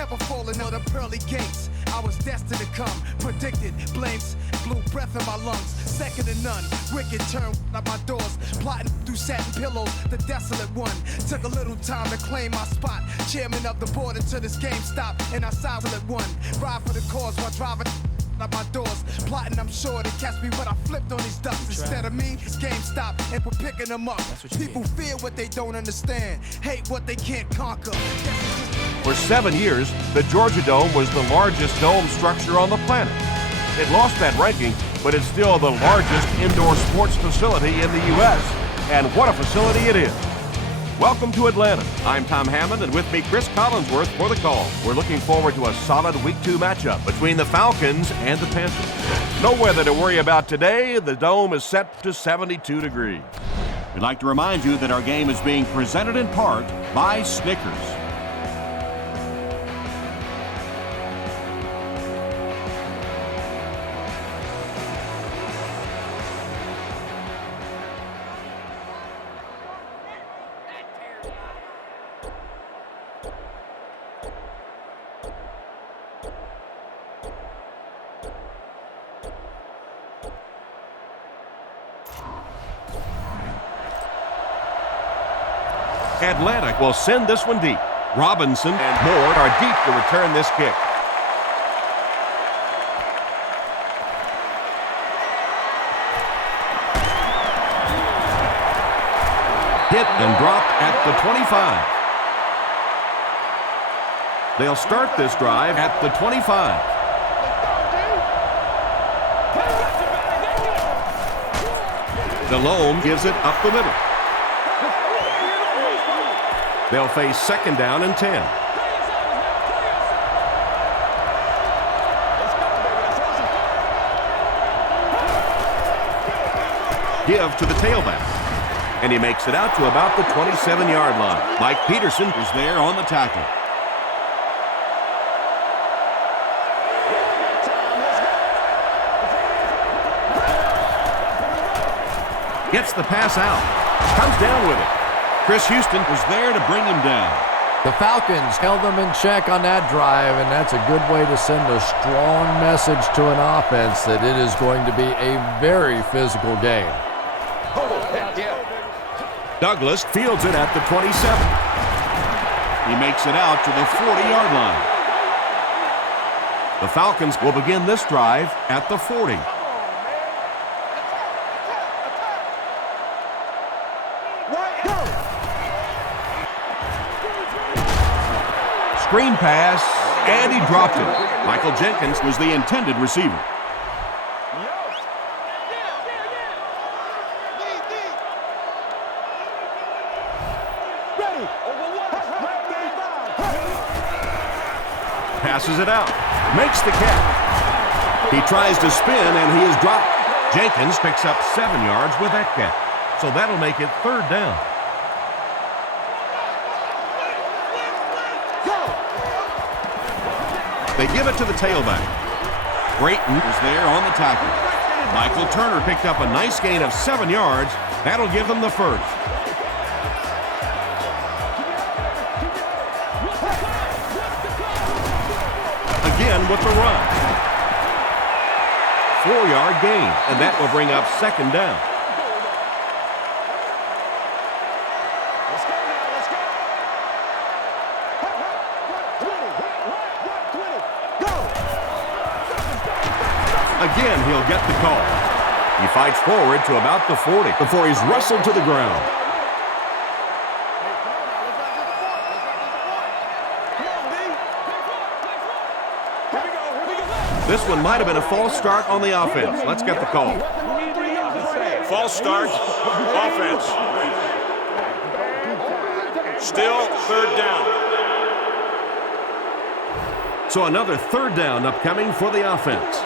Never falling out of pearly gates. I was destined to come, predicted, blinks, blew breath in my lungs, second to none. Wicked turn at my doors, plotting through satin pillows, the desolate one. Took a little time to claim my spot, chairman of the board until this game stopped, and I silent one. Ride for the cause while driving at my doors, plotting I'm sure to catch me when I flipped on these ducks. Instead of me, this game stopped, and we're picking them up. People fear what they don't understand, hate what they can't conquer. For 7 years, the Georgia Dome was the largest dome structure on the planet. It lost that ranking, but it's still the largest indoor sports facility in the U.S. And what a facility it is. Welcome to Atlanta. I'm Tom Hammond, and with me, Chris Collinsworth for the call. We're looking forward to a solid Week 2 matchup between the Falcons and the Panthers. No weather to worry about today. The Dome is set to 72 degrees. We'd like to remind you that our game is being presented in part by Snickers. Atlanta will send this one deep. Robinson and Moore are deep to return this kick. Hit and dropped at the 25. They'll start this drive at the 25. Delhomme gives it up the middle. They'll face second down and 10. Give to the tailback. And he makes it out to about the 27-yard line. Mike Peterson is there on the tackle. Gets the pass out. Comes down with it. Chris Houston was there to bring him down. The Falcons held them in check on that drive, and that's a good way to send a strong message to an offense that it is going to be a very physical game. Douglas fields it at the 27. He makes it out to the 40-yard line. The Falcons will begin this drive at the 40. Screen pass, and he dropped it. Michael Jenkins was the intended receiver. Passes it out, makes the catch. He tries to spin, and he is dropped. Jenkins picks up 7 yards with that catch. So that'll make it third down. They give it to the tailback. Brayton is there on the tackle. Michael Turner picked up a nice gain of 7 yards. That'll give them the first. Again with the run. 4-yard gain, and that will bring up second down. Again, he'll get the call. He fights forward to about the 40 before he's wrestled to the ground. This one might have been a false start on the offense. Let's get the call. False start, offense. Still third down. So another third down upcoming for the offense.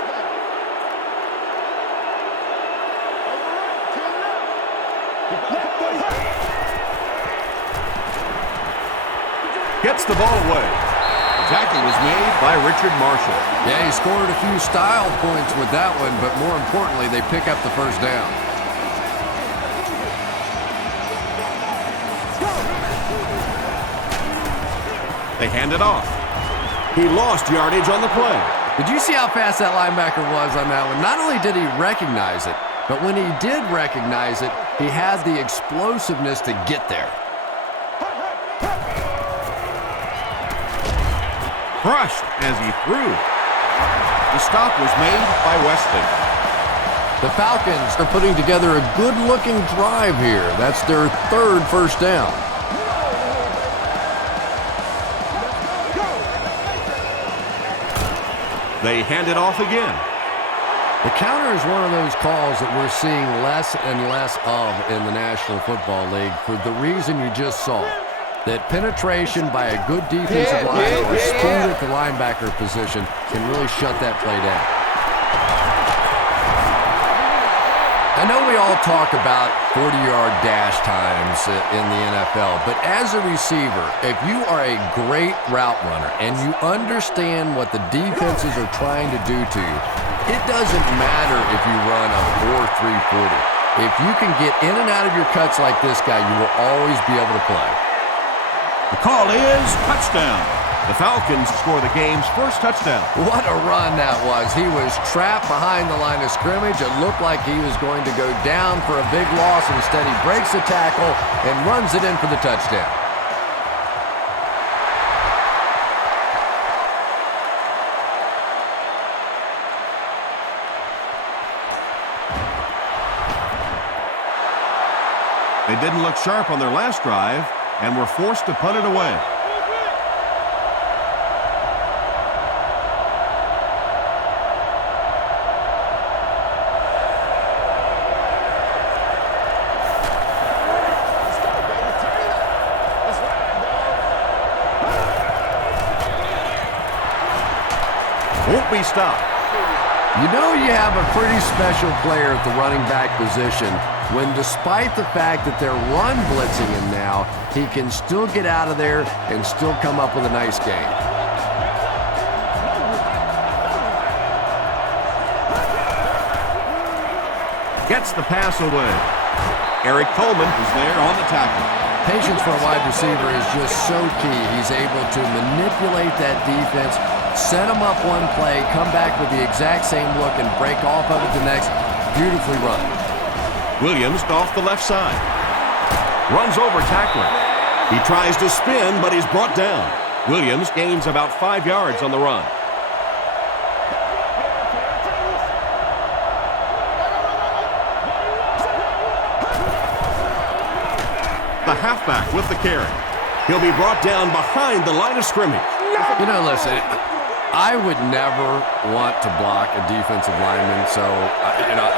Gets the ball away. Tackle was made by Richard Marshall. Yeah, he scored a few style points with that one, but more importantly, they pick up the first down. They hand it off. He lost yardage on the play. Did you see how fast that linebacker was on that one? Not only did he recognize it, but when he did recognize it, he had the explosiveness to get there. Crushed as he threw. The stop was made by Wesley. The Falcons are putting together a good-looking drive here. That's their third first down. They hand it off again. The counter is one of those calls that we're seeing less and less of in the National Football League for the reason you just saw. That penetration by a good defensive line or speed at the linebacker position can really shut that play down. I know we all talk about 40-yard dash times in the NFL, but as a receiver, if you are a great route runner and you understand what the defenses are trying to do to you, it doesn't matter if you run a 4.340. If you can get in and out of your cuts like this guy, you will always be able to play. The call is touchdown. The Falcons score the game's first touchdown. What a run that was. He was trapped behind the line of scrimmage. It looked like he was going to go down for a big loss. Instead, he breaks the tackle and runs it in for the touchdown. They didn't look sharp on their last drive and were forced to punt it away. Won't be stopped. You know you have a pretty special player at the running back position when, despite the fact that they're run blitzing him now, he can still get out of there and still come up with a nice game. Gets the pass away. Eric Coleman is there on the tackle. Patience for a wide receiver is just so key. He's able to manipulate that defense, set them up one play, come back with the exact same look, and break off of it the next. Beautifully run. Williams off the left side. Runs over tackler. He tries to spin, but he's brought down. Williams gains about 5 yards on the run. The halfback with the carry. He'll be brought down behind the line of scrimmage. You know, listen, I would never want to block a defensive lineman, so,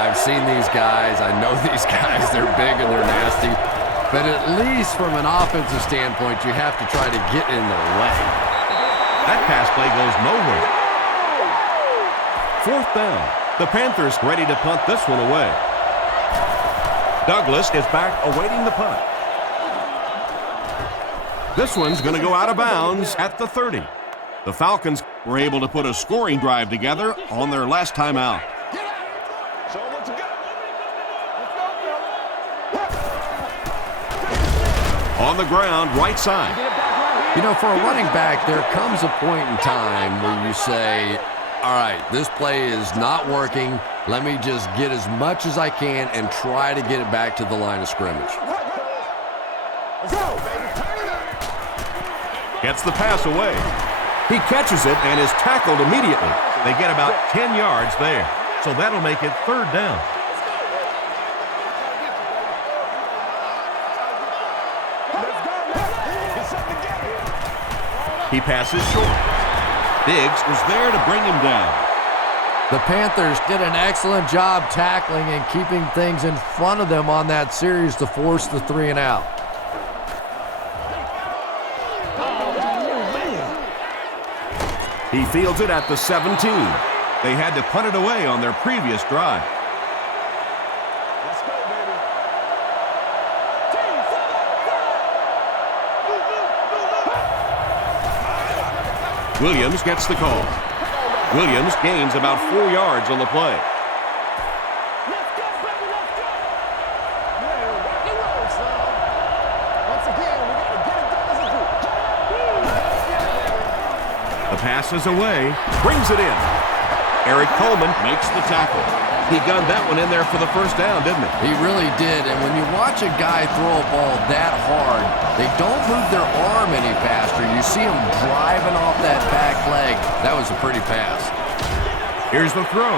I've seen these guys. I know these guys. They're big and they're nasty. But at least from an offensive standpoint, you have to try to get in their way. That pass play goes nowhere. 4th down. The Panthers ready to punt this one away. Douglas is back awaiting the punt. This one's going to go out of bounds at the 30. The Falcons were able to put a scoring drive together on their last time out. On the ground, right side. You know, for a running back, there comes a point in time where you say, all right, this play is not working. Let me just get as much as I can and try to get it back to the line of scrimmage. Gets the pass away. He catches it and is tackled immediately. They get about 10 yards there. So that'll make it 3rd down. He passes short. Diggs was there to bring him down. The Panthers did an excellent job tackling and keeping things in front of them on that series to force the 3 and out. He fields it at the 17. They had to punt it away on their previous drive. Williams gets the call. Williams gains about 4 yards on the play. The The pass is away. Brings it in. Eric Coleman makes the tackle. He gunned that one in there for the first down, didn't he? He really did. And when you watch a guy throw a ball that hard, they don't move their arm any faster. You see him driving off that back leg. That was a pretty pass. Here's the throw.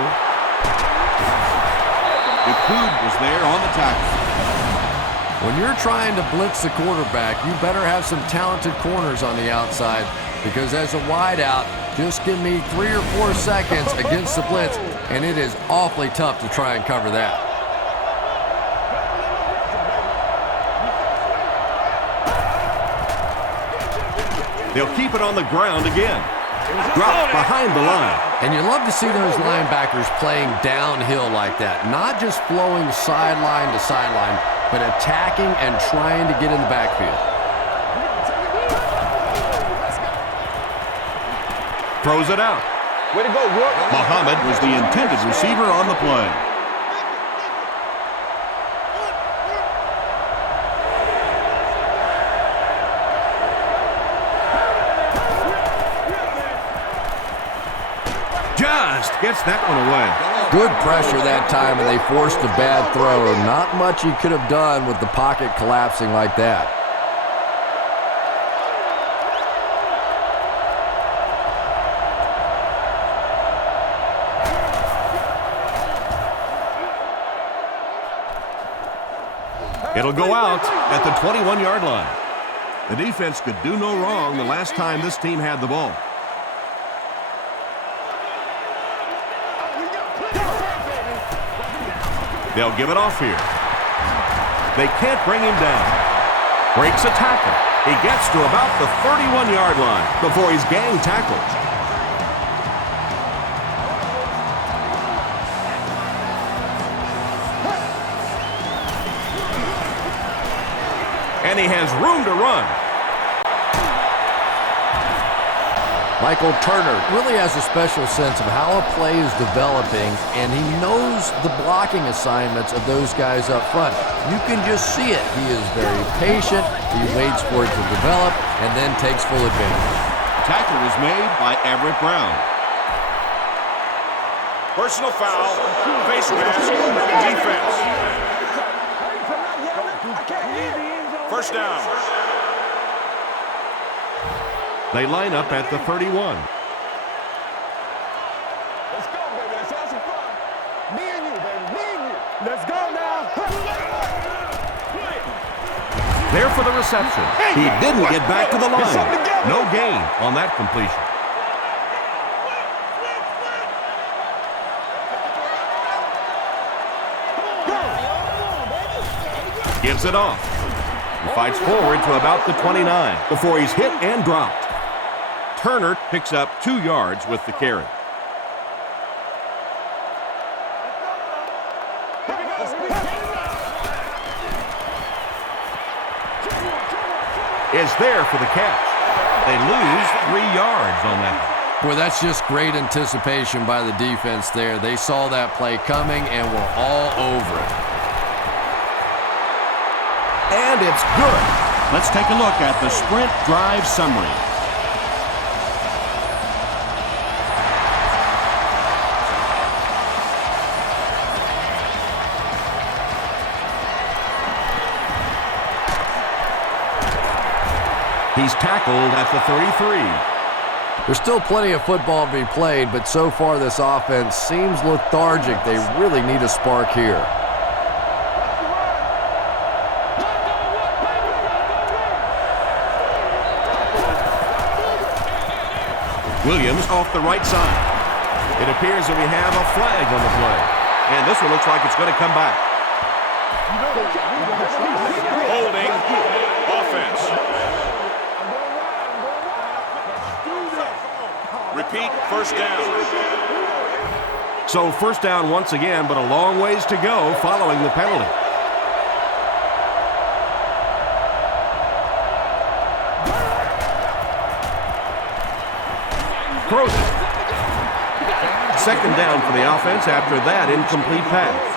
DeCoud was there on the tackle. When you're trying to blitz the quarterback, you better have some talented corners on the outside, because as a wideout, just give me 3 or 4 seconds against the blitz, and it is awfully tough to try and cover that. They'll keep it on the ground again. Dropped behind the line. And you love to see those linebackers playing downhill like that, not just flowing sideline to sideline, but attacking and trying to get in the backfield. Throws it out. Way to go, Rook. Muhammad was the intended receiver on the play. Just gets that one away. Good pressure that time, and they forced a bad throw. Not much he could have done with the pocket collapsing like that. It'll go out at the 21-yard line. The defense could do no wrong the last time this team had the ball. They'll give it off here. They can't bring him down. Breaks a tackle. He gets to about the 31-yard line before he's gang tackled. And he has room to run. Michael Turner really has a special sense of how a play is developing, and he knows the blocking assignments of those guys up front. You can just see it. He is very patient. He waits for it to develop and then takes full advantage. Tackle was made by Everett Brown. Personal foul, face mask, defense. First down. They line up at the 31. Let's go, baby. Let's have some fun. Me and you, baby. Me and you. Let's go now. There for the reception. He didn't get back to the line. No gain on that completion. Gives it off. He fights forward to about the 29 before he's hit and dropped. Turner picks up 2 yards with the carry. Is there for the catch. They lose 3 yards on that. Boy, that's just great anticipation by the defense there. They saw that play coming and were all over it. And it's good. Let's take a look at the sprint drive summary. He's tackled at the 33. There's still plenty of football to be played, but so far this offense seems lethargic. They really need a spark here. Williams off the right side. It appears that we have a flag on the play. And this one looks like it's going to come back. Holding offense. Repeat, first down. So first down once again, but a long ways to go following the penalty. Throws it. Second down for the offense after that incomplete pass.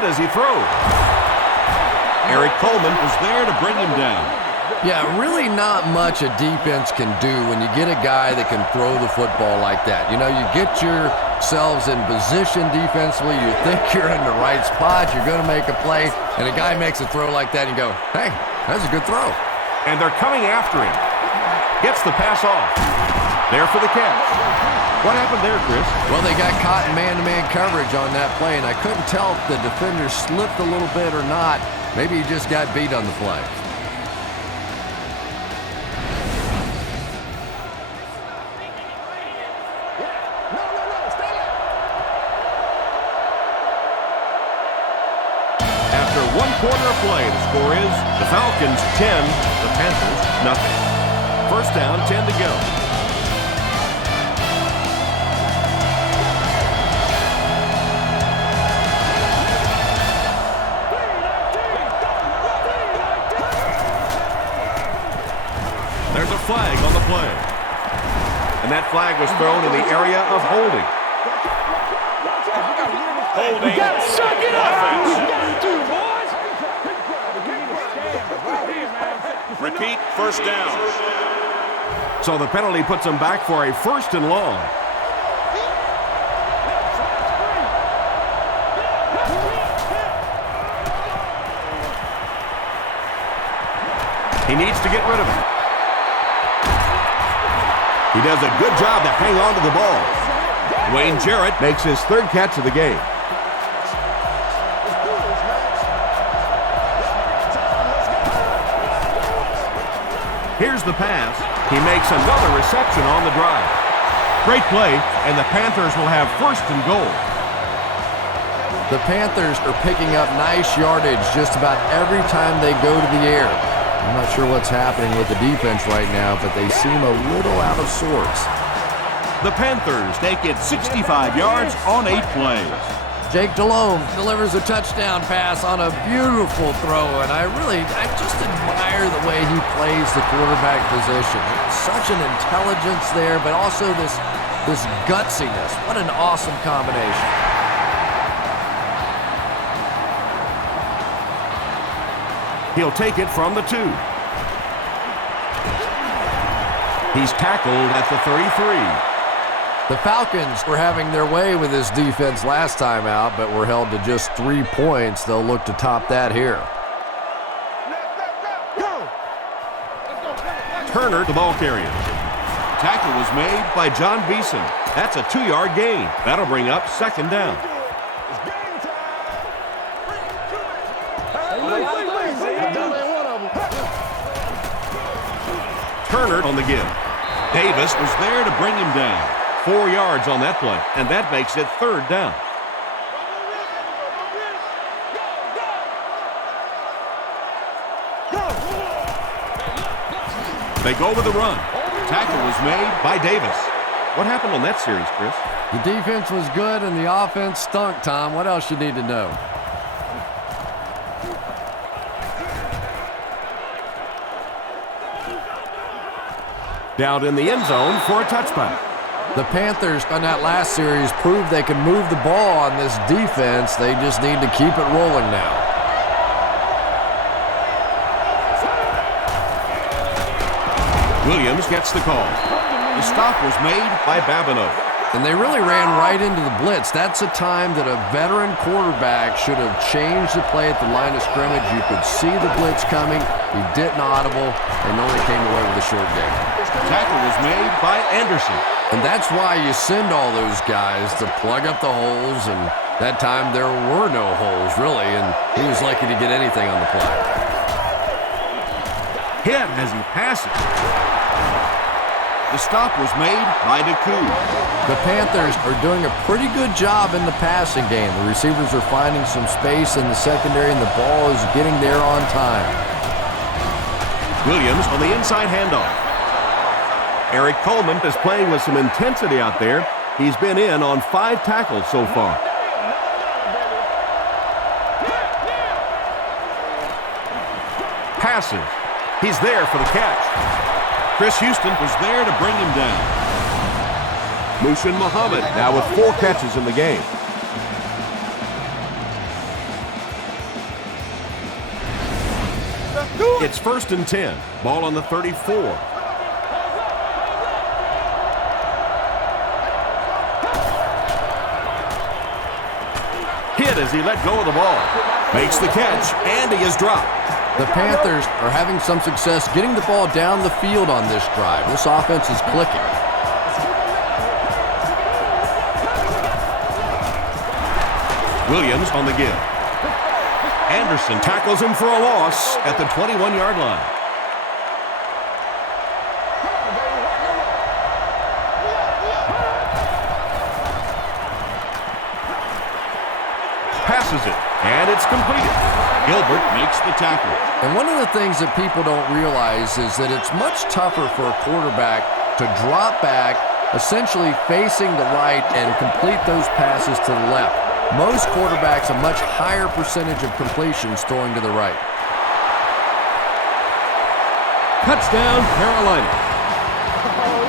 hit as he throws. Eric Coleman was there to bring him down. Yeah, really not much a defense can do when you get a guy that can throw the football like that. You know, you get yourselves in position defensively, you think you're in the right spot, you're going to make a play, and a guy makes a throw like that, and you go, hey, that's a good throw. And they're coming after him. Gets the pass off. There for the catch. What happened there, Chris? Well, they got caught in man-to-man coverage on that play, and I couldn't tell if the defender slipped a little bit or not. Maybe he just got beat on the play. After 1 quarter of play, the score is the Falcons 10, the Panthers nothing. First down, 10 to go. There's a flag on the play. And that flag was thrown in the area of holding. Holding. Offense. Repeat, first down. So the penalty puts him back for a first and long. He needs to get rid of it. He does a good job to hang on to the ball. Wayne Jarrett makes his 3rd catch of the game. Here's the pass. He makes another reception on the drive. Great play, and the Panthers will have first and goal. The Panthers are picking up nice yardage just about every time they go to the air. I'm not sure what's happening with the defense right now, but they seem a little out of sorts. The Panthers take it 65 yards on 8 plays. Jake Delhomme delivers a touchdown pass on a beautiful throw, and I just admire the way he plays the quarterback position. Such an intelligence there, but also this gutsiness. What an awesome combination. He'll take it from the 2. He's tackled at the 33. The Falcons were having their way with this defense last time out, but were held to just 3 points. They'll look to top that here. Turner, the ball carrier. Tackle was made by John Beeson. That's a 2-yard gain. That'll bring up second down. Turner on the give. Davis was there to bring him down. 4 yards on that play, and that makes it third down. They go with the run. Tackle was made by Davis. What happened on that series, Chris? The defense was good and the offense stunk, Tom. What else you need to know? Down in the end zone for a touchback. The Panthers on that last series proved they can move the ball on this defense. They just need to keep it rolling now. Williams gets the call. The stop was made by Babineau. And they really ran right into the blitz. That's a time that a veteran quarterback should have changed the play at the line of scrimmage. You could see the blitz coming. He didn't audible and only came away with a short gain. Tackle was made by Anderson. And that's why you send all those guys to plug up the holes, and that time there were no holes, really, and he was lucky to get anything on the play. Hit as he passes. The stop was made by DeCoud. The Panthers are doing a pretty good job in the passing game. The receivers are finding some space in the secondary, and the ball is getting there on time. Williams on the inside handoff. Eric Coleman is playing with some intensity out there. He's been in on 5 tackles so far. Passes. He's there for the catch. Chris Houston was there to bring him down. Mushin Muhammad now with 4 catches in the game. It's 1st and 10. Ball on the 34. Hit as he let go of the ball. Makes the catch, and he is dropped. The Panthers are having some success getting the ball down the field on this drive. This offense is clicking. Williams on the give. Anderson tackles him for a loss at the 21-yard line. Passes it, and it's completed. Gilbert makes the tackle. And one of the things that people don't realize is that it's much tougher for a quarterback to drop back, essentially facing the right, and complete those passes to the left. Most quarterbacks a much higher percentage of completions throwing to the right. Touchdown, Carolina.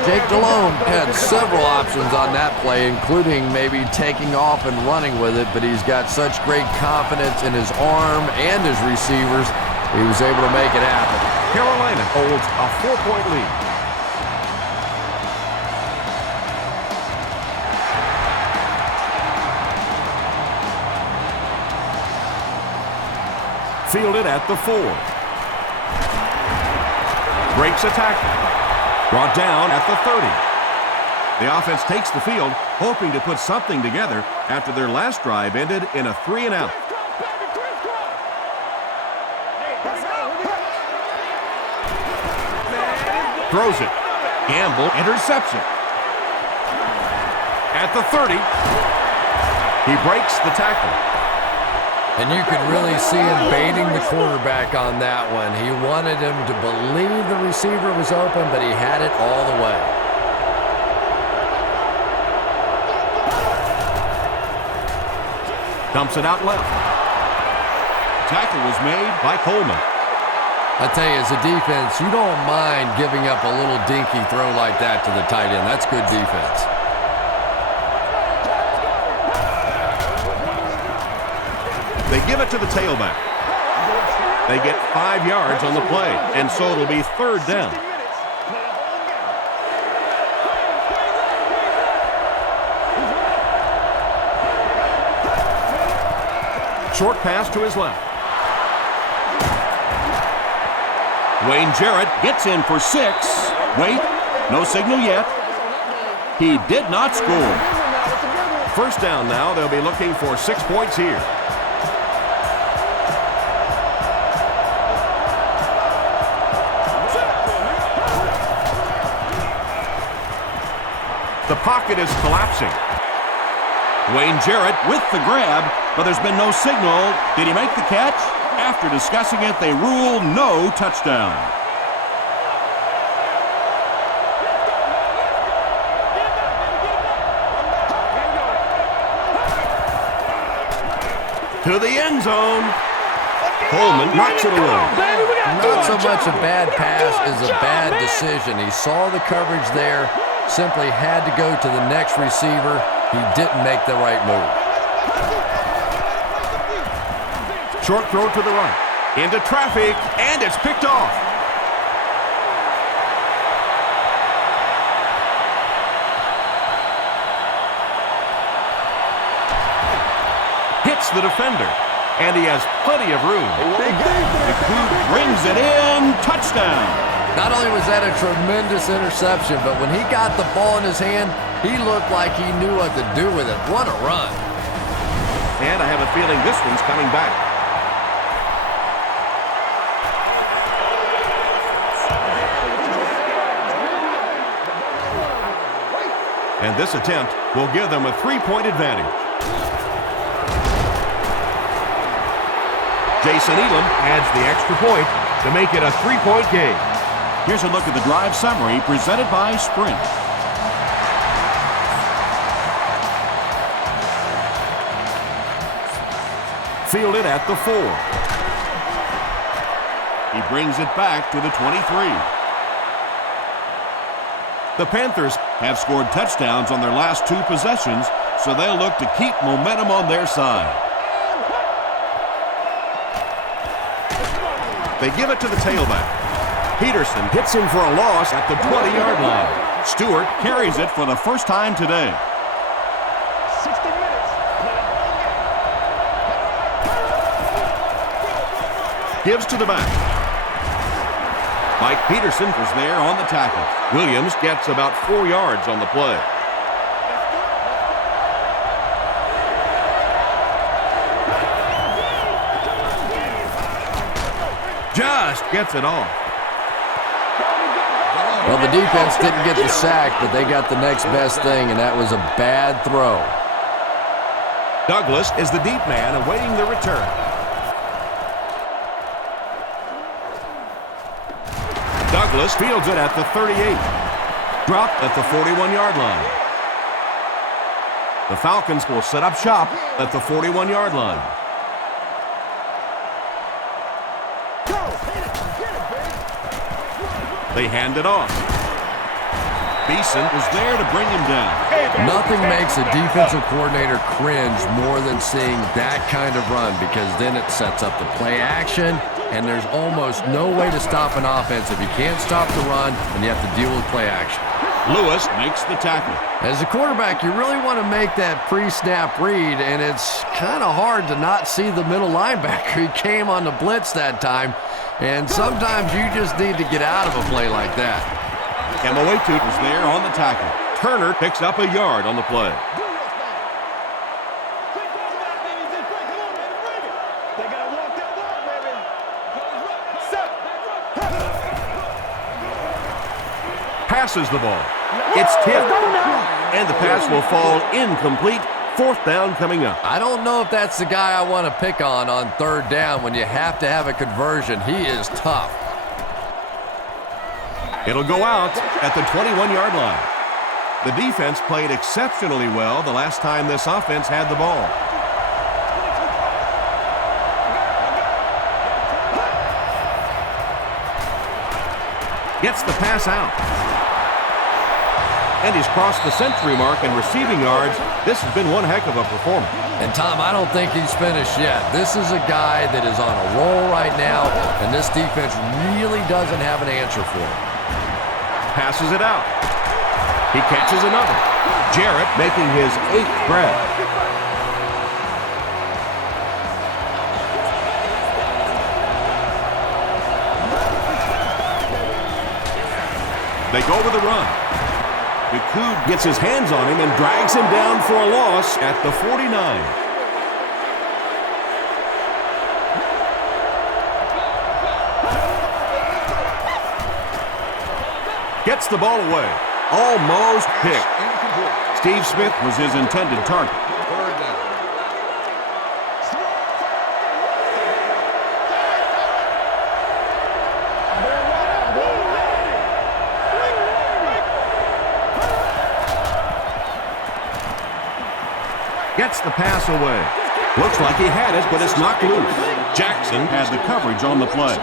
Jake Delhomme had several options on that play, including maybe taking off and running with it, but he's got such great confidence in his arm and his receivers, he was able to make it happen. Carolina holds a 4-point lead. Fielded at the 4. Breaks a tackle. Brought down at the 30. The offense takes the field, hoping to put something together after their last drive ended in a 3-and-out. Throws it. Gamble, interception. At the 30. He breaks the tackle. And you could really see him baiting the quarterback on that one. He wanted him to believe the receiver was open, but he had it all the way. Dumps it out left. Tackle was made by Coleman. I tell you, as a defense, you don't mind giving up a little dinky throw like that to the tight end. That's good defense. They give it to the tailback. They get 5 yards on the play, and so it'll be 3rd down. Short pass to his left. Wayne Jarrett gets in for 6. Wait, no signal yet. He did not score. 1st down now. They'll be looking for 6 points here. The pocket is collapsing. Wayne Jarrett with the grab, but there's been no signal. Did he make the catch? After discussing it, they rule no touchdown. To the end zone. Coleman knocks it away. Not so much a bad pass as a bad decision. He saw the coverage there, simply had to go to the next receiver. He didn't make the right move. Short throw to the right. Into traffic, and it's picked off. Hits the defender, and he has plenty of room. The Cougs brings it in. Touchdown. Not only was that a tremendous interception, but when he got the ball in his hand, he looked like he knew what to do with it. What a run. And I have a feeling this one's coming back. And this attempt will give them a 3-point advantage. Jason Elam adds the extra point to make it a 3-point game. Here's a look at the drive summary presented by Sprint. Fielded at the 4. He brings it back to the 23. The Panthers have scored touchdowns on their last 2 possessions, so they'll look to keep momentum on their side. They give it to the tailback. Peterson hits him for a loss at the 20-yard line. Stewart carries it for the first time today. 60 minutes. Gives to the back. Mike Peterson was there on the tackle. Williams gets about 4 yards on the play. Just gets it off. Well, the defense didn't get the sack, but they got the next best thing, and that was a bad throw. Douglas is the deep man awaiting the return. Douglas fields it at the 38. Dropped at the 41-yard line. The Falcons will set up shop at the 41-yard line. They hand it off. Beeson was there to bring him down. Nothing makes a defensive coordinator cringe more than seeing that kind of run, because then it sets up the play action, and there's almost no way to stop an offense if you can't stop the run and you have to deal with play action. Lewis makes the tackle. As a quarterback, you really want to make that pre-snap read, and it's kind of hard to not see the middle linebacker. He came on the blitz that time, and sometimes you just need to get out of a play like that. Kamawetut was there on the tackle. Turner picks up a yard on the play. Passes the ball. It's tipped. And the pass will fall incomplete. Fourth down coming up. I don't know if that's the guy I want to pick on third down when you have to have a conversion. He is tough. It'll go out at the 21-yard line. The defense played exceptionally well the last time this offense had the ball. Gets the pass out. And he's crossed the century mark in receiving yards. This has been one heck of a performance. And, Tom, I don't think he's finished yet. This is a guy that is on a roll right now, and this defense really doesn't have an answer for him. Passes it out. He catches another. Jarrett making his 8th grab. They go with the run. McCood gets his hands on him and drags him down for a loss at the 49. Gets the ball away. Almost picked. Steve Smith was his intended target. Gets the pass away. Looks like he had it, but it's knocked loose. Jackson has the coverage on the play.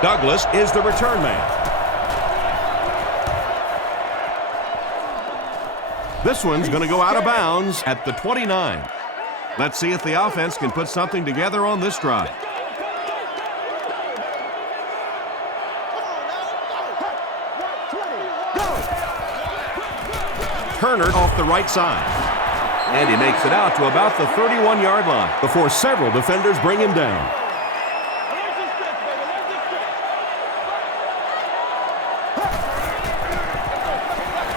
Douglas is the return man. This one's going to go out of bounds at the 29. Let's see if the offense can put something together on this drive. Turner off the right side. And he makes it out to about the 31-yard line before several defenders bring him down.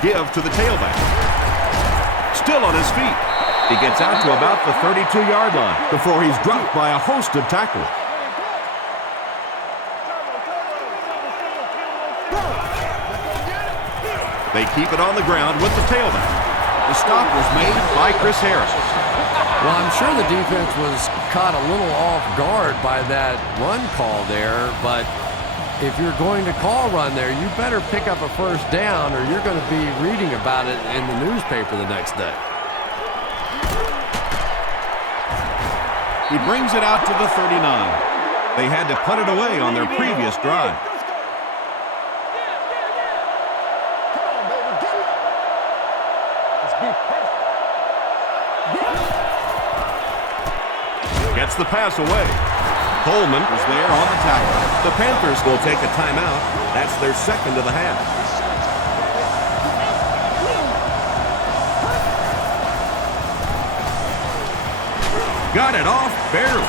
Give to the tailback. Still on his feet. He gets out to about the 32-yard line before he's dropped by a host of tacklers. They keep it on the ground with the tailback. The stop was made by Chris Harris. Well, I'm sure the defense was caught a little off guard by that run call there, but if you're going to call run there, you better pick up a first down or you're going to be reading about it in the newspaper the next day. He brings it out to the 39. They had to punt it away on their previous drive. Gets the pass away. Coleman was there on the tackle. The Panthers will take a timeout. That's their second of the half. Got it off barely.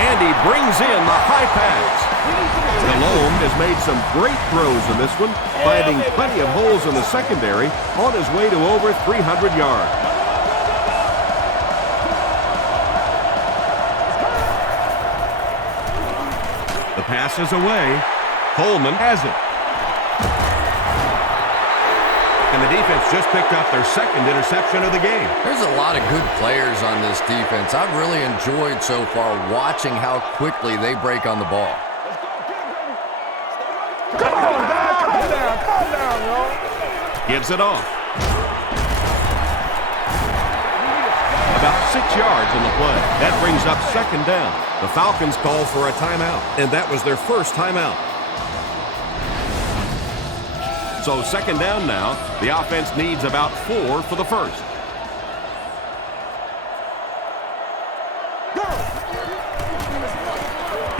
And he brings in the high pass. Delhomme has made some great throws in this one, finding plenty of holes in the secondary on his way to over 300 yards. The pass is away. Coleman has it. And the defense just picked up their second interception of the game. There's a lot of good players on this defense. I've really enjoyed so far watching how quickly they break on the ball. Come on, guys. Calm down, yo. Gives it off. About 6 yards on the play. That brings up second down. The Falcons call for a timeout, and that was their first timeout. So second down now. The offense needs about 4 for the first.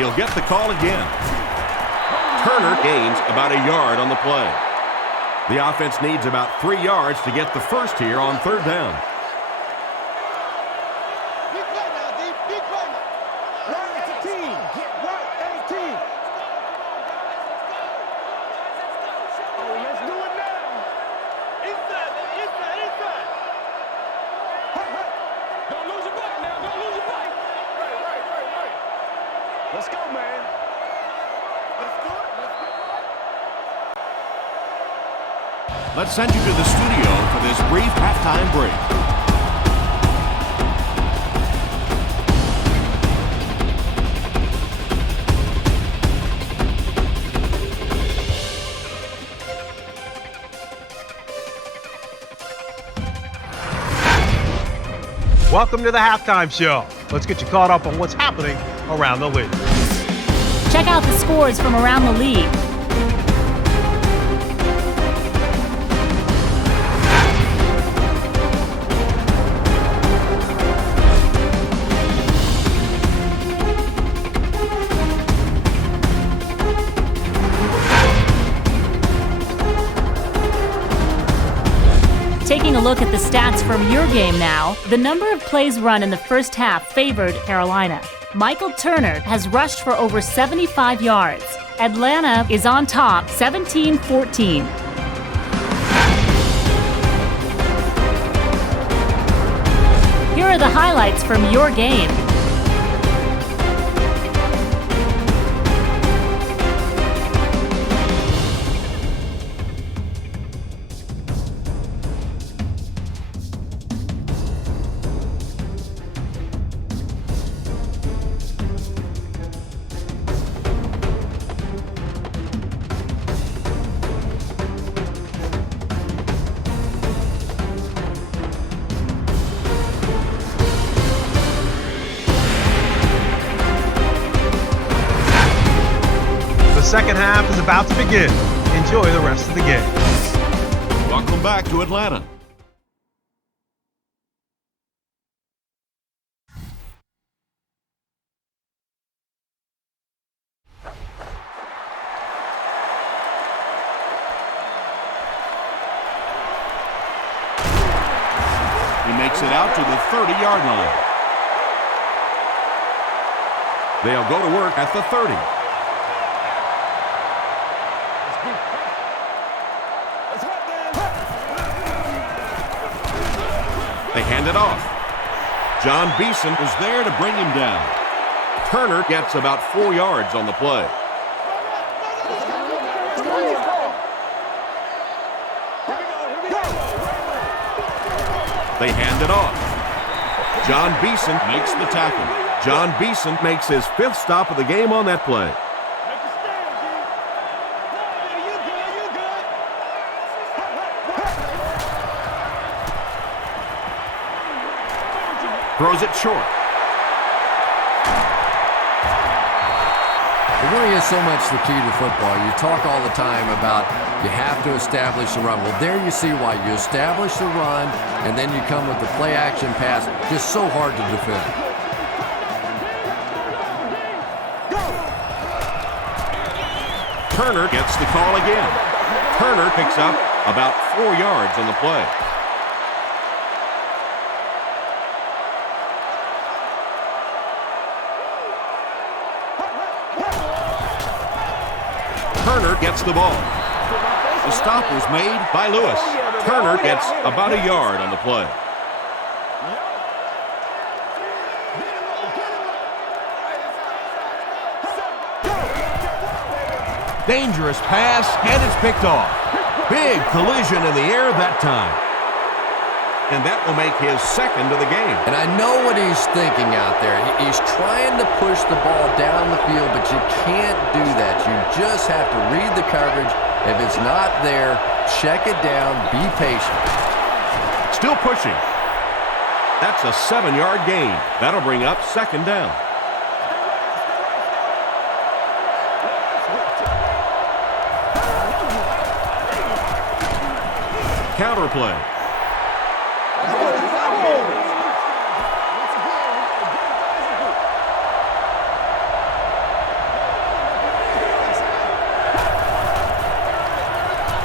He'll get the call again. Turner gains about a yard on the play. The offense needs about 3 yards to get the first here on third down. Let's go, man. Let's do it. Let's send you to the studio for this brief halftime break. Welcome to the halftime show. Let's get you caught up on what's happening around the league. Check out the scores from around the league. Taking a look at the stats from your game now, the number of plays run in the first half favored Carolina. Michael Turner has rushed for over 75 yards. Atlanta is on top, 17-14. Here are the highlights from your game. The second half is about to begin. Enjoy the rest of the game. Welcome back to Atlanta. He makes it out to the 30-yard line. They'll go to work at the 30. They hand it off. John Beeson was there to bring him down. Turner gets about 4 yards on the play. They hand it off. John Beeson makes the tackle. John Beeson makes his 5th stop of the game on that play. Throws it short. It really is so much the key to football. You talk all the time about you have to establish the run. Well, there you see why. You establish the run, and then you come with the play-action pass. Just so hard to defend. Turner gets the call again. Turner picks up about 4 yards on the play. Turner gets the ball. The stop was made by Lewis. Turner gets about a yard on the play. Dangerous pass, and it's picked off. Big collision in the air that time. And that will make his second of the game. And I know what he's thinking out there. He's trying to push the ball down the field, but you can't do that. You just have to read the coverage. If it's not there, check it down, be patient. Still pushing. That's a 7-yard gain. That'll bring up second down. Counter play.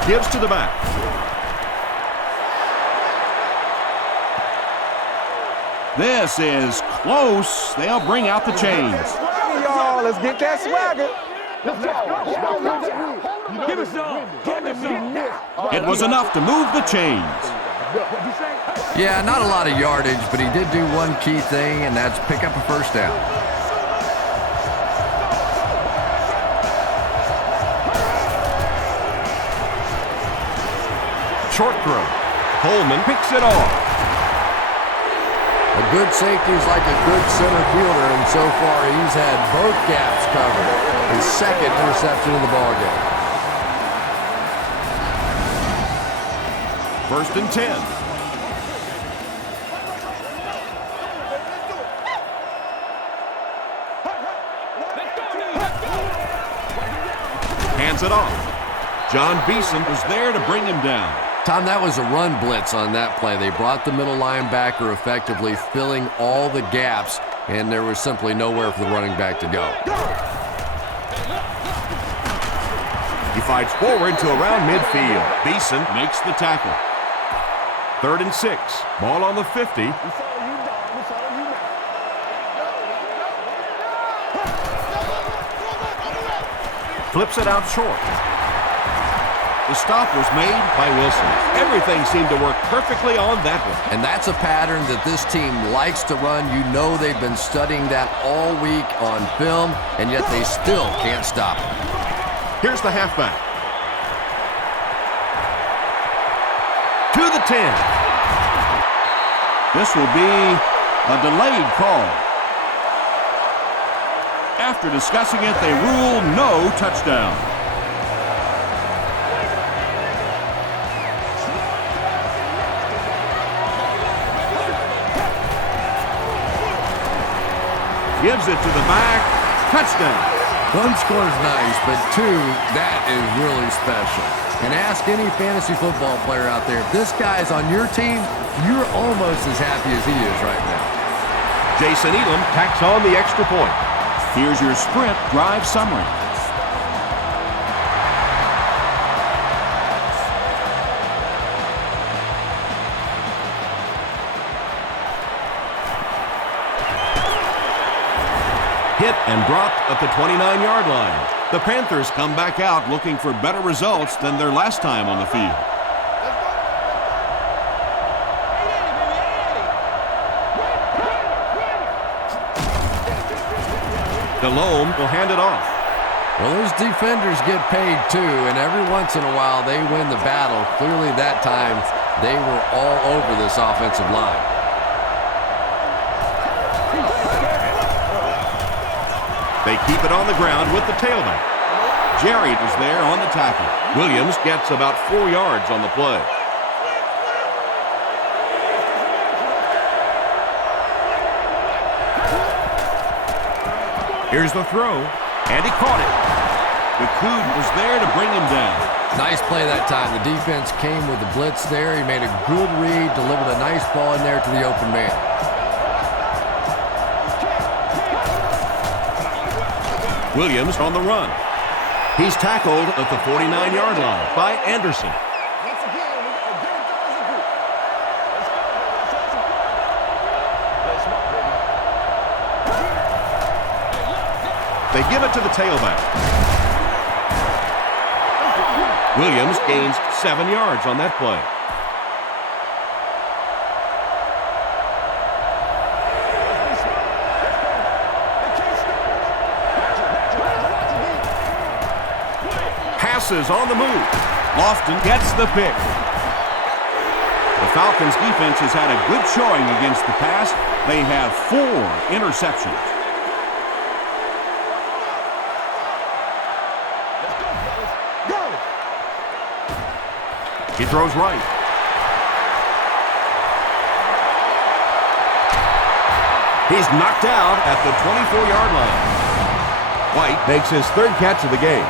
Gives to the back. This is close. They'll bring out the chains. Y'all, let's get that swagger. Give us some. It was enough to move the chains. Yeah, not a lot of yardage, but he did do one key thing, and that's pick up a first down. Short throw. Coleman picks it off. A good safety is like a good center fielder, and so far he's had both gaps covered. His second interception of the ballgame. 1st and 10. Hands it off. John Beeson was there to bring him down. Tom, that was a run blitz on that play. They brought the middle linebacker effectively filling all the gaps, and there was simply nowhere for the running back to go. He fights forward to around midfield. Beeson makes the tackle. 3rd and 6. Ball on the 50. Flips it out short. The stop was made by Wilson. Everything seemed to work perfectly on that one. And that's a pattern that this team likes to run. You know they've been studying that all week on film, and yet they still can't stop it. Here's the halfback. To the 10. This will be a delayed call. After discussing it, they rule no touchdown. Gives it to the back. Touchdown. One score's nice, but two, that is really special. And ask any fantasy football player out there, if this guy's on your team, you're almost as happy as he is right now. Jason Elam tacks on the extra point. Here's your sprint drive summary. Hit and dropped at the 29-yard line. The Panthers come back out looking for better results than their last time on the field. Delhomme will hand it off. Well, those defenders get paid too, and every once in a while they win the battle. Clearly that time they were all over this offensive line. They keep it on the ground with the tailback. Jerry was there on the tackle. Williams gets about 4 yards on the play. Here's the throw, and he caught it. McCood was there to bring him down. Nice play that time. The defense came with the blitz there. He made a good read, delivered a nice ball in there to the open man. Williams on the run. He's tackled at the 49-yard line by Anderson. Once again, we got to get it done as a group. Let's go, baby. They give it to the tailback. Williams gains 7 yards on that play. Passes on the move. Lofton gets the pick. The Falcons defense has had a good showing against the pass. They have 4 interceptions. He throws right. He's knocked out at the 24-yard line. White makes his 3rd catch of the game.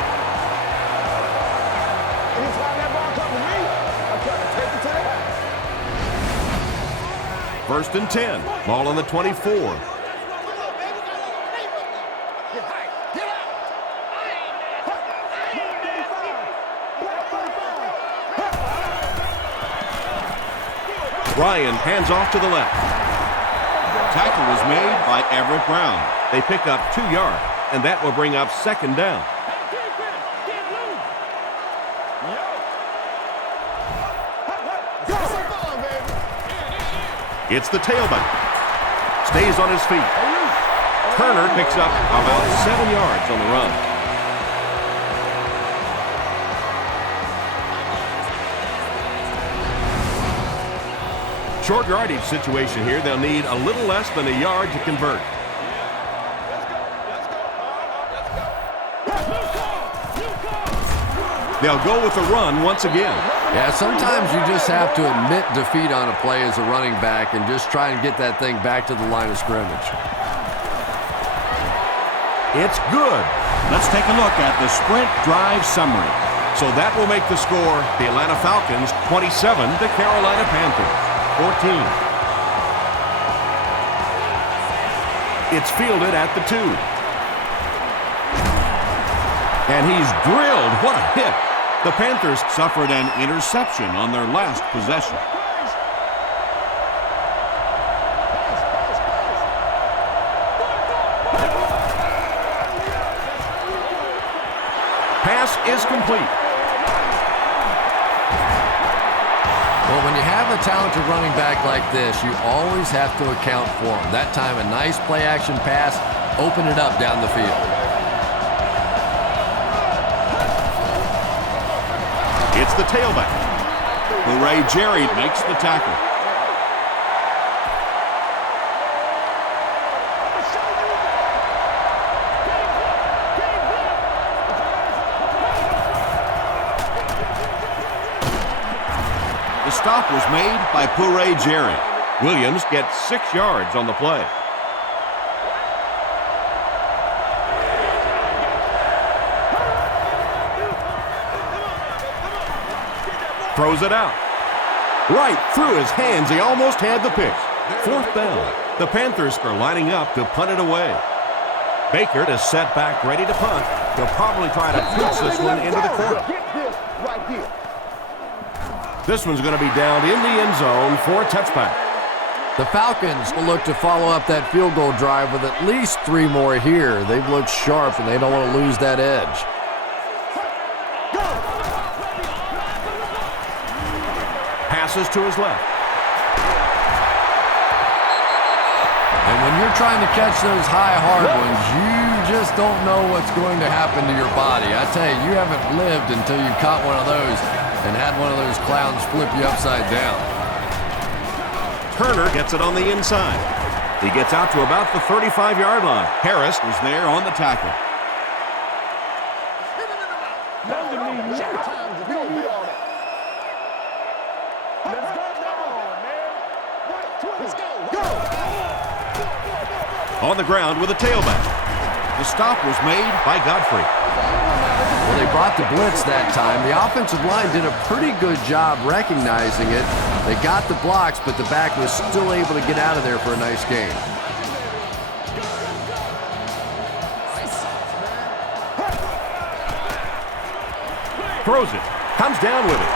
Anytime that ball comes to me, I'm trying to take it to the house. 1st and 10. Ball on the 24. Ryan hands off to the left. Tackle was made by Everett Brown. They pick up 2 yards, and that will bring up 2nd down. It's the tailback. Stays on his feet. Turner picks up about 7 yards on the run. Short yardage situation here. They'll need a little less than a yard to convert. They'll go with the run once again. Yeah, sometimes you just have to admit defeat on a play as a running back and just try and get that thing back to the line of scrimmage. It's good. Let's take a look at the sprint drive summary. So that will make the score the Atlanta Falcons 27, the Carolina Panthers 14. It's fielded at the 2. And he's drilled. What a hit. The Panthers suffered an interception on their last possession. Pass is complete. Well, when you have a talented running back like this, you always have to account for him. That time, a nice play-action pass, open it up down the field. It's the tailback. Hooray, Jerry makes the tackle. The stop was made by Hooray, Jerry. Williams gets 6 yards on the play. Throws it out. Right through his hands. He almost had the pick. 4th down. The Panthers are lining up to punt it away. Baker is set back, ready to punt. He'll probably try to pitch this one into the corner. Get this right here. This one's going to be down in the end zone for a touchback. The Falcons will look to follow up that field goal drive with at least 3 more here. They've looked sharp, and they don't want to lose that edge. Passes to his left. And when you're trying to catch those high, hard ones, you just don't know what's going to happen to your body. I tell you, you haven't lived until you caught one of those and had one of those clowns flip you upside down. Turner gets it on the inside. He gets out to about the 35-yard line. Harris was there on the tackle. On the ground with a tailback. The stop was made by Godfrey. Well, they brought the blitz that time. The offensive line did a pretty good job recognizing it. They got the blocks, but the back was still able to get out of there for a nice gain. Throws it. Comes down with it.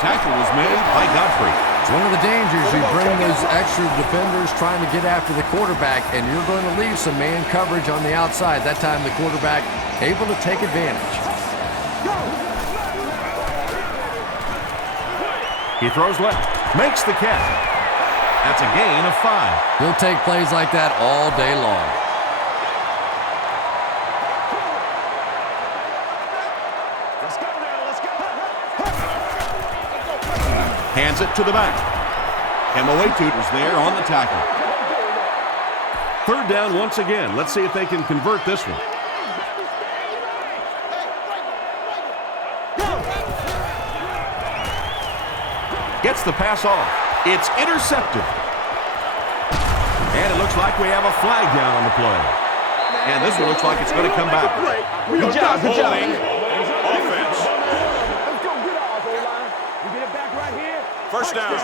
Tackle was made by Godfrey. It's one of the dangers. You bring those extra defenders trying to get after the quarterback, and you're going to leave some man coverage on the outside. That time the quarterback able to take advantage. He throws left. Makes the catch. That's a gain of 5. He'll take plays like that all day long. Hands it to the back. Emawetut was there on the tackle. 3rd down once again. Let's see if they can convert this one. Gets the pass off. It's intercepted. And it looks like we have a flag down on the play. And this one looks like it's going to come back. Good job, good job. Offense. Let's go get off, O-line. We get it back right here. First down.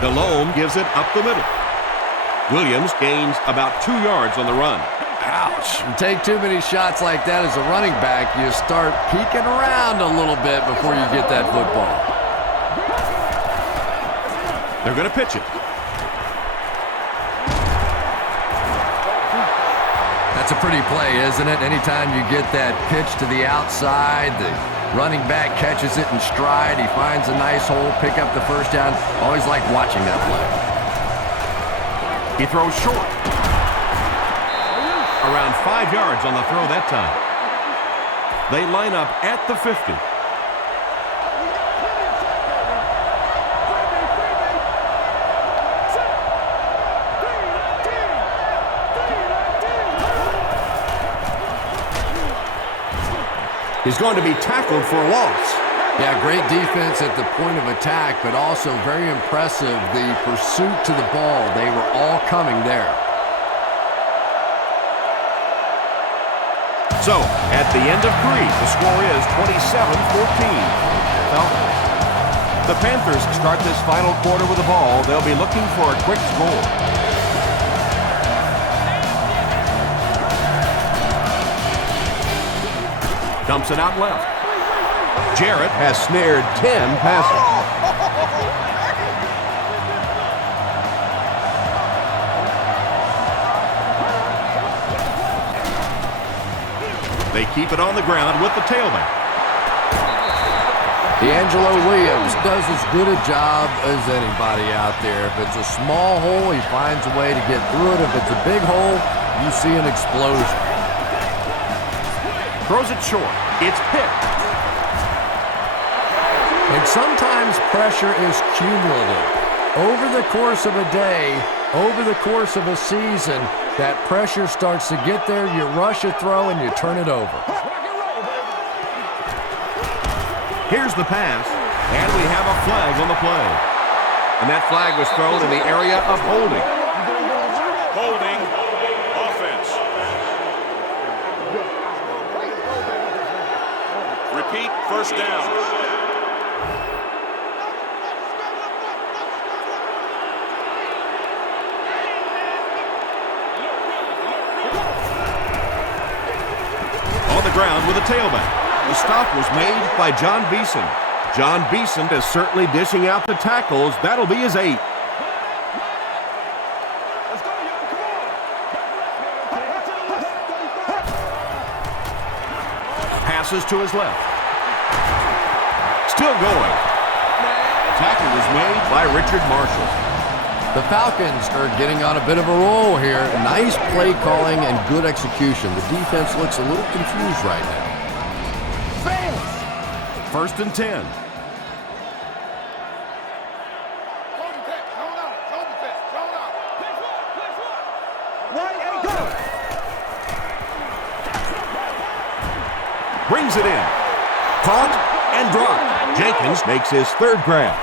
Delhomme gives it up the middle. Williams gains about 2 yards on the run. Ouch. You take too many shots like that as a running back, you start peeking around a little bit before you get that football. They're going to pitch it. That's a pretty play, isn't it? Anytime you get that pitch to the outside, the running back catches it in stride. He finds a nice hole, pick up the first down. Always like watching that play. He throws short. Around 5 yards on the throw that time. They line up at the 50. He's going to be tackled for a loss. Yeah, great defense at the point of attack, but also very impressive, the pursuit to the ball. They were all coming there. So, at the end of 3, the score is 27-14. Falcons. The Panthers start this final quarter with the ball. They'll be looking for a quick score. Dumps it out left. Jarrett has snared 10 passes. They keep it on the ground with the tailback. D'Angelo Williams does as good a job as anybody out there. If it's a small hole, he finds a way to get through it. If it's a big hole, you see an explosion. Throws it short. It's picked. And sometimes pressure is cumulative. Over the course of a day, over the course of a season, that pressure starts to get there, you rush a throw, and you turn it over. Here's the pass, and we have a flag on the play. And that flag was thrown in the area of holding. Holding. Offense. Repeat, first down. On the ground with a tailback. The stop was made by John Beeson. John Beeson is certainly dishing out the tackles. That'll be his 8th. Passes to his left. Still going. Tackle was made by Richard Marshall. The Falcons are getting on a bit of a roll here. Nice play calling and good execution. The defense looks a little confused right now. 1st and 10. Brings it in. Caught and dropped. Jenkins makes his 3rd grab.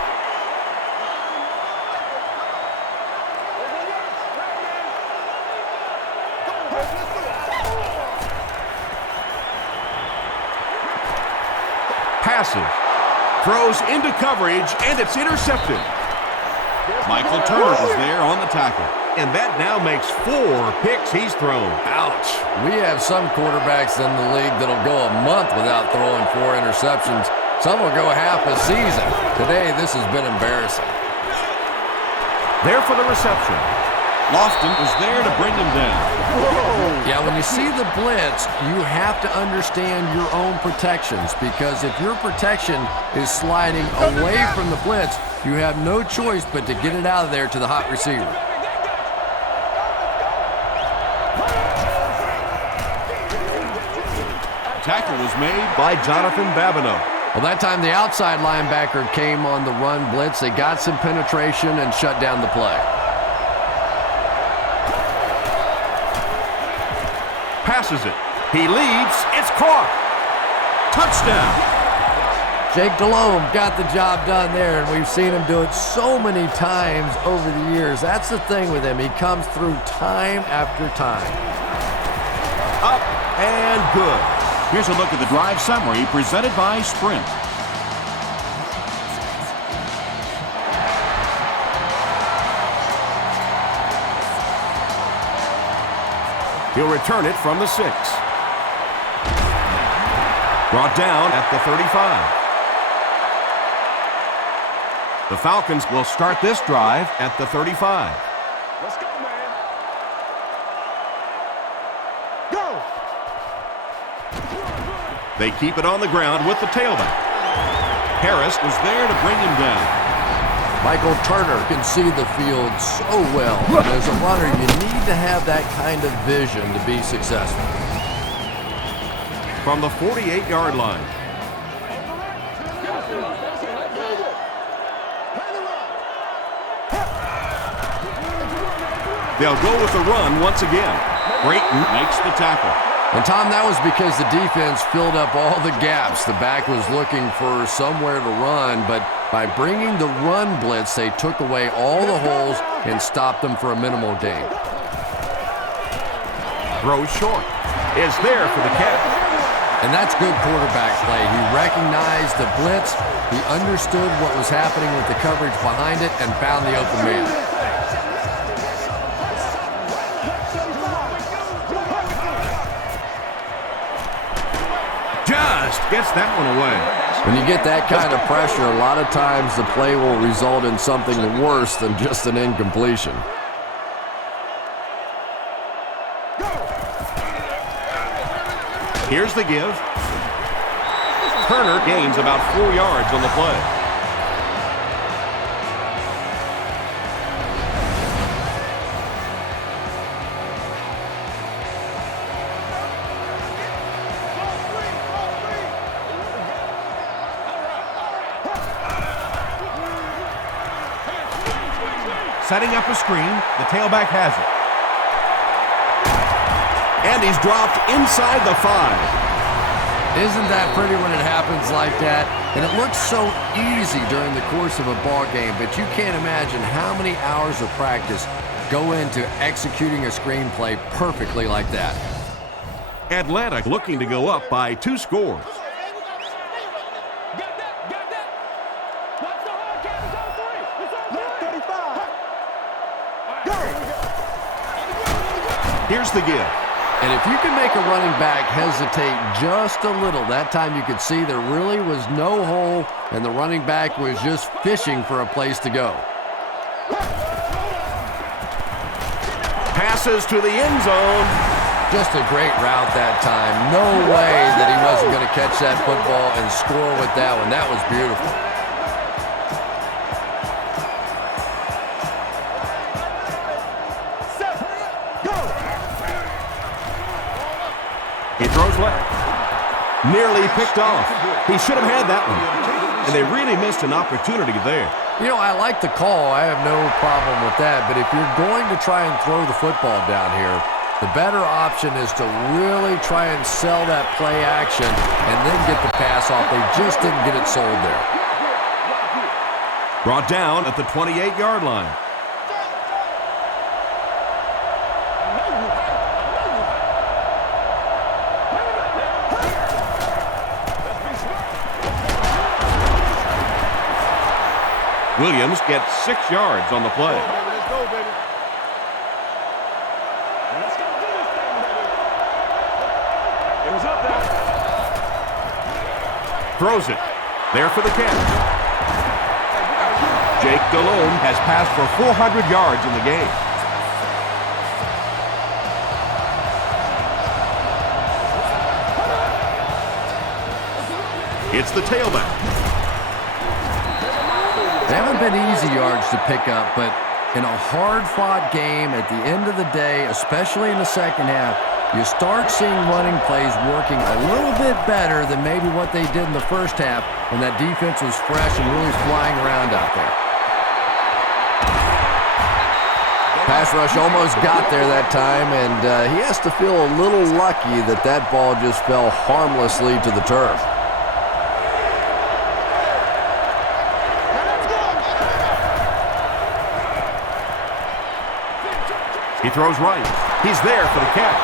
Passes. Throws into coverage, and it's intercepted. Michael Turner is there on the tackle. And that now makes 4 picks he's thrown. Ouch. We have some quarterbacks in the league that'll go a month without throwing 4 interceptions. Some will go half a season. Today, this has been embarrassing. There for the reception. Lofton was there to bring him down. Whoa. Yeah, when you see the blitz, you have to understand your own protections, because if your protection is sliding away from the blitz, you have no choice but to get it out of there to the hot receiver. Tackle was made by Jonathan Babineau. Well, that time the outside linebacker came on the run blitz. They got some penetration and shut down the play. Passes it. He leads. It's caught. Touchdown. Jake Delhomme got the job done there, and we've seen him do it so many times over the years. That's the thing with him. He comes through time after time. Up and good. Here's a look at the drive summary presented by Sprint. He'll return it from the 6. Brought down at the 35. The Falcons will start this drive at the 35. Let's go, man. Go. They keep it on the ground with the tailback. Harris was there to bring him down. Michael Turner can see the field so well. And as a runner, you need to have that kind of vision to be successful. From the 48-yard line. They'll go with the run once again. Brayton makes the tackle. And, Tom, that was because the defense filled up all the gaps. The back was looking for somewhere to run, but by bringing the run blitz, they took away all the holes and stopped them for a minimal gain. Throws short. Is there for the catch. And that's good quarterback play. He recognized the blitz, he understood what was happening with the coverage behind it, and found the open man. Just gets that one away. When you get that kind of pressure, a lot of times the play will result in something worse than just an incompletion. Here's the give. Turner gains about 4 yards on the play. Setting up a screen, the tailback has it. And he's dropped inside the 5. Isn't that pretty when it happens like that? And it looks so easy during the course of a ball game, but you can't imagine how many hours of practice go into executing a screenplay perfectly like that. Atlanta looking to go up by 2 scores. Here's the give. And if you can make a running back hesitate just a little, that time you could see there really was no hole and the running back was just fishing for a place to go. Passes to the end zone. Just a great route that time. No way that he wasn't going to catch that football and score with that one. That was beautiful. He throws left. Nearly picked off. He should have had that one. And they really missed an opportunity there. You know, I like the call. I have no problem with that. But if you're going to try and throw the football down here, the better option is to really try and sell that play action and then get the pass off. They just didn't get it sold there. Brought down at the 28-yard line. Williams gets 6 yards on the play. Let's go, baby. Let's go do this thing, baby. It was up there. Throws it. There for the catch. Jake Delhomme has passed for 400 yards in the game. It's the tailback. They haven't been easy yards to pick up, but in a hard-fought game at the end of the day, especially in the second half, you start seeing running plays working a little bit better than maybe what they did in the first half when that defense was fresh and really flying around out there. Pass rush almost got there that time, and he has to feel a little lucky that that ball just fell harmlessly to the turf. He throws right. He's there for the catch.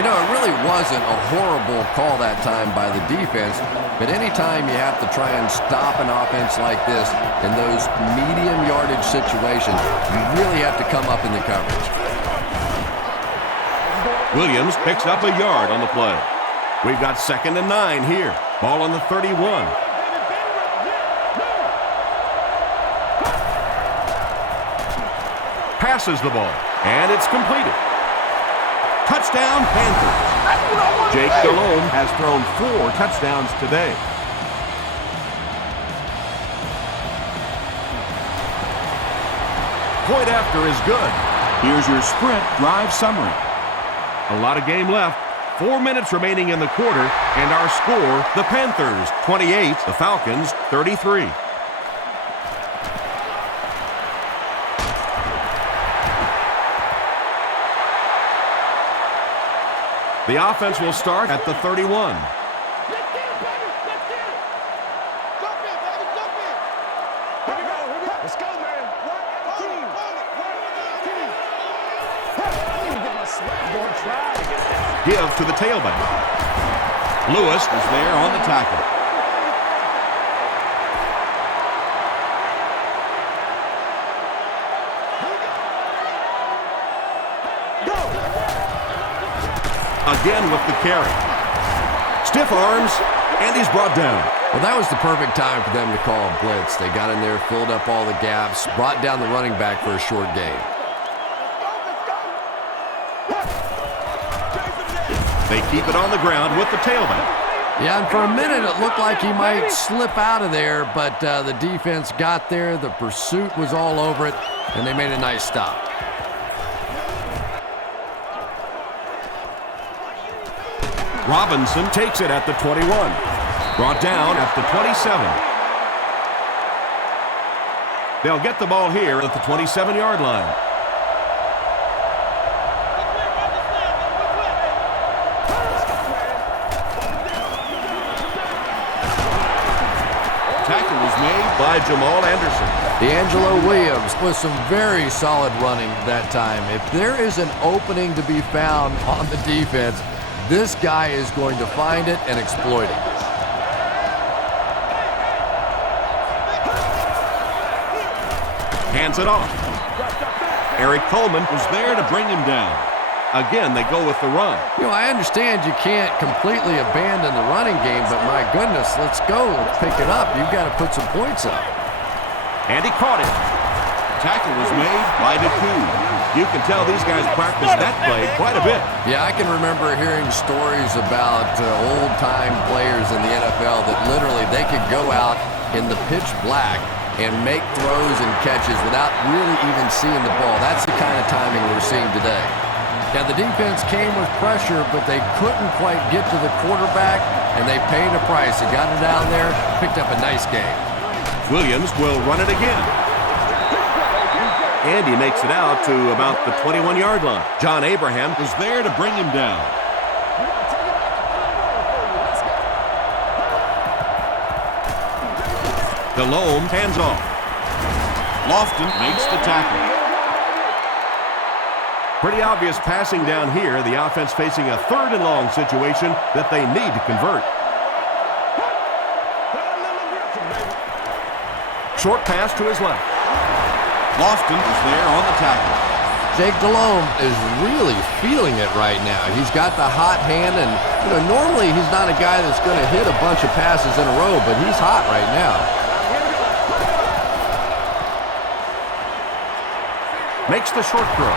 You know, it really wasn't a horrible call that time by the defense, but anytime you have to try and stop an offense like this in those medium yardage situations, you really have to come up in the coverage. Williams picks up a yard on the play. We've got 2nd and 9 here. Ball on the 31. Passes the ball, and it's completed. Touchdown, Panthers. Jake Delhomme has thrown 4 touchdowns today. Point after is good. Here's your sprint drive summary. A lot of game left. 4 minutes remaining in the quarter, and our score, the Panthers 28, the Falcons 33. The offense will start at the 31. Let's get it, baby. Let's get it. Jump in, baby. Jump in. Here we go. Here we go. Let's go, man. Hold it. I need to get my sweat going. Try to get that. Give to the tailback. Lewis is there on the tackle. Again with the carry. Stiff arms, and he's brought down. Well, that was the perfect time for them to call a blitz. They got in there, filled up all the gaps, brought down the running back for a short gain. They keep it on the ground with the tailback. Yeah, and for a minute it looked like he might slip out of there, but the defense got there, the pursuit was all over it, and they made a nice stop. Robinson takes it at the 21. Brought down at the 27. They'll get the ball here at the 27-yard line. Tackle was made by Jamal Anderson. D'Angelo Williams with some very solid running that time. If there is an opening to be found on the defense, this guy is going to find it and exploit it. Hands it off. Eric Coleman was there to bring him down. Again, they go with the run. You know, I understand you can't completely abandon the running game, but my goodness, let's go. Let's pick it up. You've got to put some points up. And he caught it. Tackle was made by DeCoon. You can tell these guys practice that play quite a bit. Yeah, I can remember hearing stories about old-time players in the NFL that literally they could go out in the pitch black and make throws and catches without really even seeing the ball. That's the kind of timing we're seeing today. Now, the defense came with pressure, but they couldn't quite get to the quarterback, and they paid a price. They got it down there, picked up a nice game. Williams will run it again. And he makes it out to about the 21-yard line. John Abraham was there to bring him down. Delhomme hands off. Lofton makes the tackle. Pretty obvious passing down here. The offense facing a 3rd and long situation that they need to convert. Short pass to his left. Lofton is there on the tackle. Jake Delhomme is really feeling it right now. He's got the hot hand, and normally he's not a guy that's going to hit a bunch of passes in a row, but he's hot right now. Makes the short throw.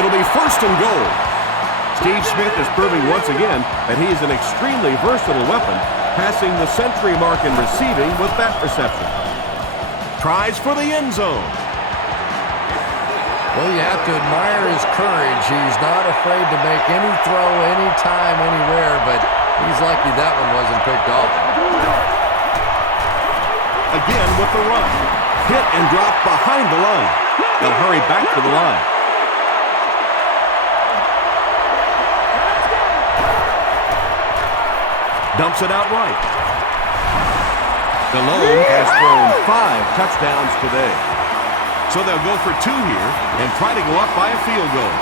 It'll be 1st and goal. Steve Smith is proving once again that he is an extremely versatile weapon, passing the century mark in receiving with that reception. Tries for the end zone. Well, you have to admire his courage. He's not afraid to make any throw, anytime, anywhere, but he's lucky that one wasn't picked off. Again with the run. Hit and drop behind the line. They'll hurry back to the line. Dumps it out right. Delhomme has thrown 5 touchdowns today. So they'll go for 2 here and try to go up by a field goal.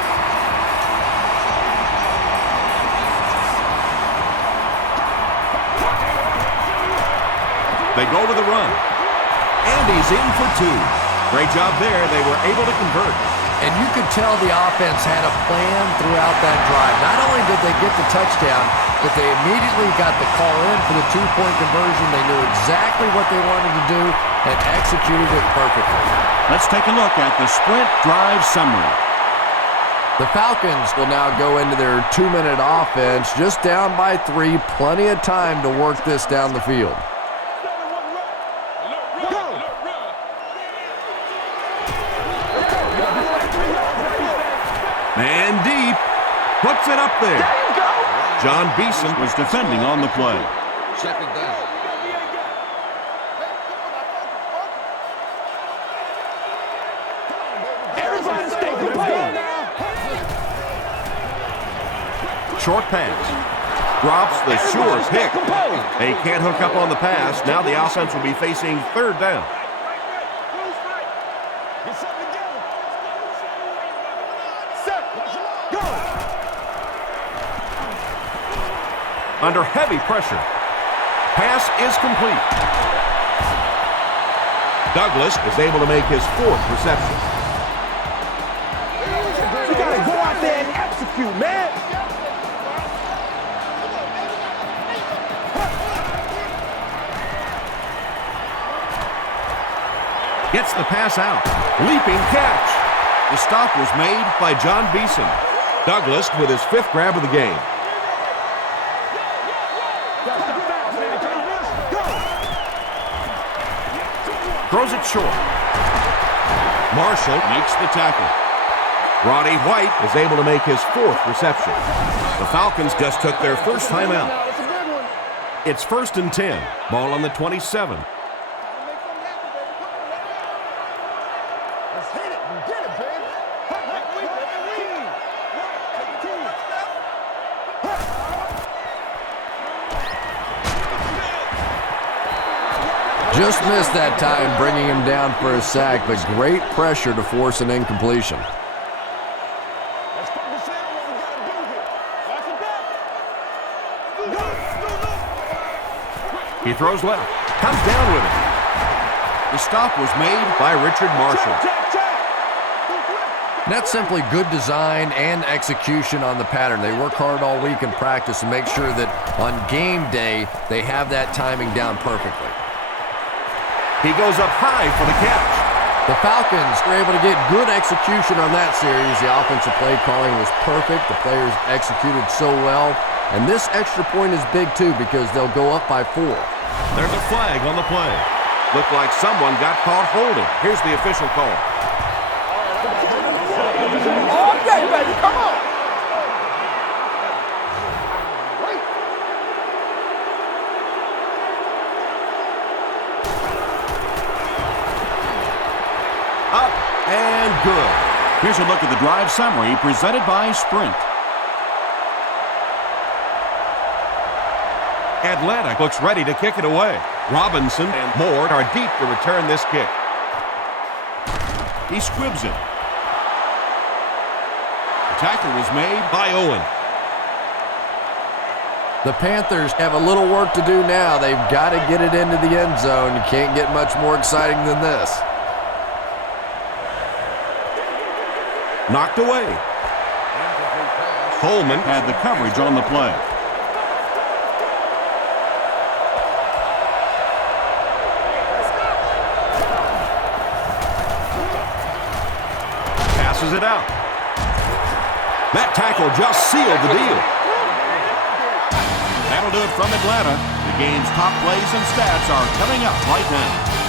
They go to the run. And he's in for 2. Great job there. They were able to convert. And you could tell the offense had a plan throughout that drive. Not only did they get the touchdown, but they immediately got the call in for the 2-point conversion. They knew exactly what they wanted to do and executed it perfectly. Let's take a look at the sprint drive summary. The Falcons will now go into their 2-minute offense, just down by 3, plenty of time to work this down the field. And deep. Puts it up there. John Beeson was defending on the play. Second down. Short pass. Drops the sure pick. They can't hook up on the pass. Now the offense will be facing 3rd down. Under heavy pressure. Pass is complete. Douglas is able to make his 4th reception. You gotta go out there and execute, man. Gets the pass out. Leaping catch. The stop was made by John Beeson. Douglas with his 5th grab of the game. Throws it short. Marshall makes the tackle. Roddy White is able to make his 4th reception. The Falcons just took their first time out. It's 1st and 10. Ball on the 27. Just missed that time, bringing him down for a sack, but great pressure to force an incompletion. He throws left. Comes down with it. The stop was made by Richard Marshall. And that's simply good design and execution on the pattern. They work hard all week in practice and make sure that on game day they have that timing down perfectly. He goes up high for the catch. The Falcons were able to get good execution on that series. The offensive play calling was perfect. The players executed so well. And this extra point is big, too, because they'll go up by 4. There's a flag on the play. Looked like someone got caught holding. Here's the official call. Okay, baby, come on. Up and good. Here's a look at the drive summary presented by Sprint. Atlanta looks ready to kick it away. Robinson and Moore are deep to return this kick. He squibs it. The tackle was made by Owen. The Panthers have a little work to do now. They've got to get it into the end zone. You can't get much more exciting than this. Knocked away. Coleman had the coverage on the play. Passes it out. That tackle just sealed the deal. That'll do it from Atlanta. The game's top plays and stats are coming up right now.